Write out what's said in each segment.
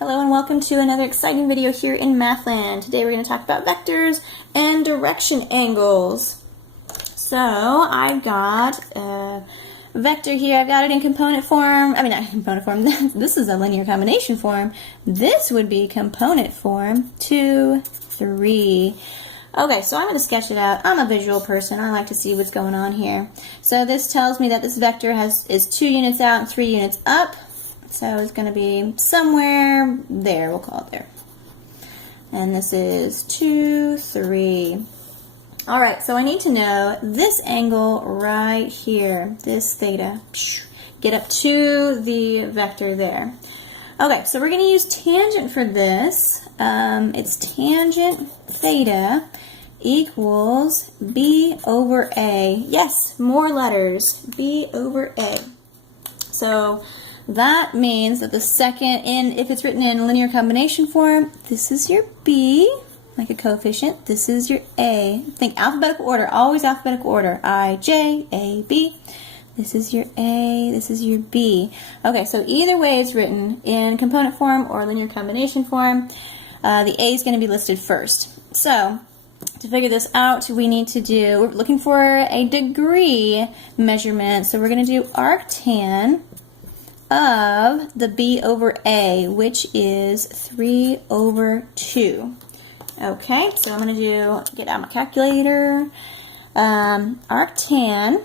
Hello and welcome to another exciting video here in Mathland. Today we're going to talk about vectors and direction angles. So I've got a vector here. I've got it in component form. I mean, not component form. This is a linear combination form. This would be component form 2, 3. Okay, so I'm going to sketch it out. I'm a visual person. I like to see what's going on here. So this tells me that this vector is 2 units out and 3 units up. So it's going to be somewhere there, we'll call it there. And this is 2, 3. All right, so I need to know this angle right here, this theta. Get up to the vector there. Okay, so we're going to use tangent for this. It's tangent theta equals b over a. Yes, more letters, b over a. So that means that the second, if it's written in linear combination form, this is your b, like a coefficient. This is your a. Think alphabetical order, always alphabetical order. I, J, A, B. This is your a, this is your b. Okay, so either way it's written in component form or linear combination form. The a is going to be listed first. So to figure this out, we're looking for a degree measurement. So we're going to do arctan of the b over a, which is 3 over 2. Okay, so I'm going to get out my calculator. Arctan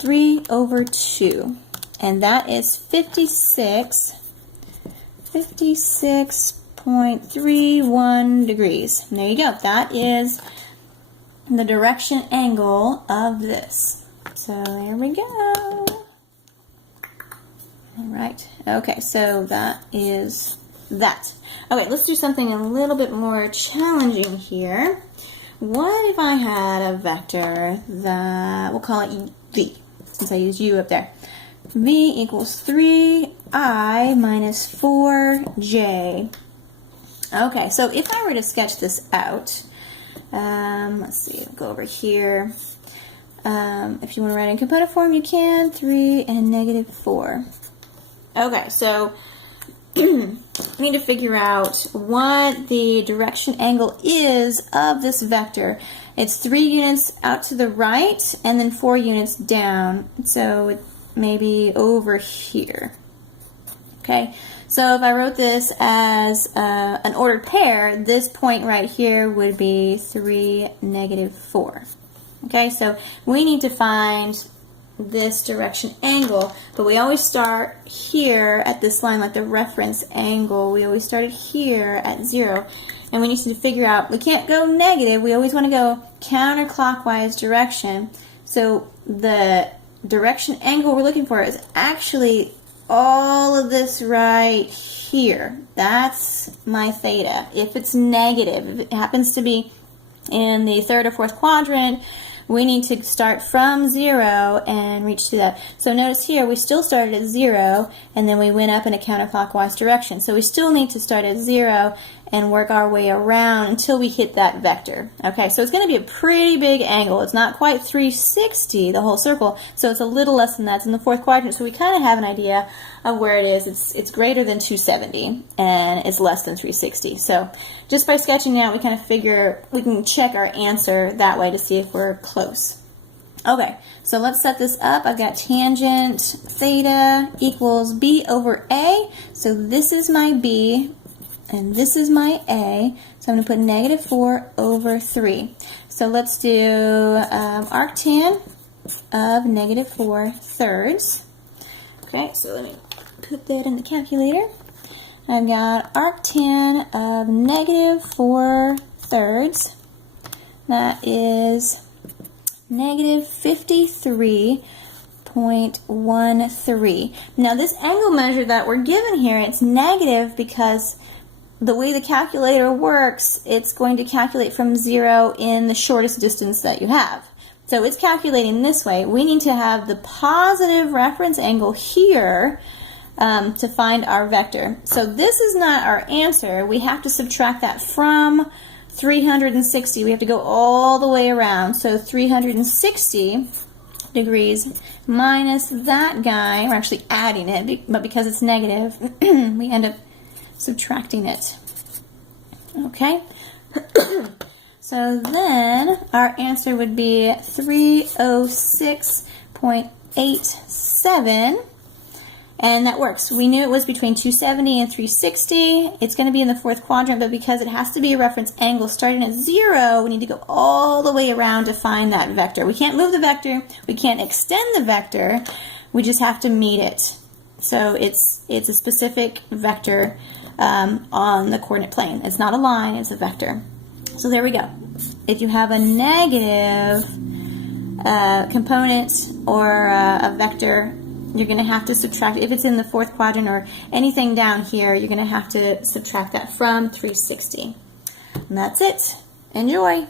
3 over 2, and that is 56.31 degrees. And there you go. That is the direction angle of this. So there we go. Alright, okay, so that is that. Okay, let's do something a little bit more challenging here. What if I had a vector that, we'll call it v, since I used u up there. V equals 3i minus 4j. Okay, so if I were to sketch this out, let's see, we'll go over here. If you want to write in component form, you can, 3 and negative 4. Okay, so we need to figure out what the direction angle is of this vector. It's 3 units out to the right and then 4 units down. So it may be over here. Okay, so if I wrote this as an ordered pair, this point right here would be 3, negative 4. Okay, so we need to find this direction angle, but we always start here at this line, like the reference angle. We always started here at 0, and we need to figure out, we can't go negative, we always want to go counterclockwise direction. So the direction angle we're looking for is actually all of this right here. That's my theta. If it's negative, if it happens to be in the 3rd or 4th quadrant, we need to start from 0 and reach to that. So notice here, we still started at 0, and then we went up in a counterclockwise direction. So we still need to start at 0 and work our way around until we hit that vector. Okay, so it's going to be a pretty big angle. It's not quite 360, the whole circle, so it's a little less than that. It's in the 4th quadrant, so we kind of have an idea of where it is. It's greater than 270, and it's less than 360. So just by sketching out, we kind of figure, we can check our answer that way to see if we're close. Okay, so let's set this up. I've got tangent theta equals b over a. So this is my b, and this is my a. So I'm going to put negative 4 over 3. So let's do arctan of negative 4 thirds. Okay, so let me put that in the calculator. I've got arctan of negative 4 thirds. That is negative 53.13. Now this angle measure that we're given here, it's negative because the way the calculator works, it's going to calculate from 0 in the shortest distance that you have. So it's calculating this way. We need to have the positive reference angle here to find our vector. So this is not our answer. We have to subtract that from 360. We have to go all the way around. So 360 degrees minus that guy. We're actually adding it, but because it's negative, we end up subtracting it. Okay, so then our answer would be 306.87, and that works. We knew it was between 270 and 360. It's going to be in the fourth quadrant, but because it has to be a reference angle starting at 0, we need to go all the way around to find that vector. We can't move the vector, we can't extend the vector, we just have to meet it. So it's a specific vector on the coordinate plane. It's not a line, it's a vector. So there we go. If you have a negative component or a vector, you're going to have to subtract. If it's in the fourth quadrant or anything down here, you're going to have to subtract that from 360. And that's it. Enjoy!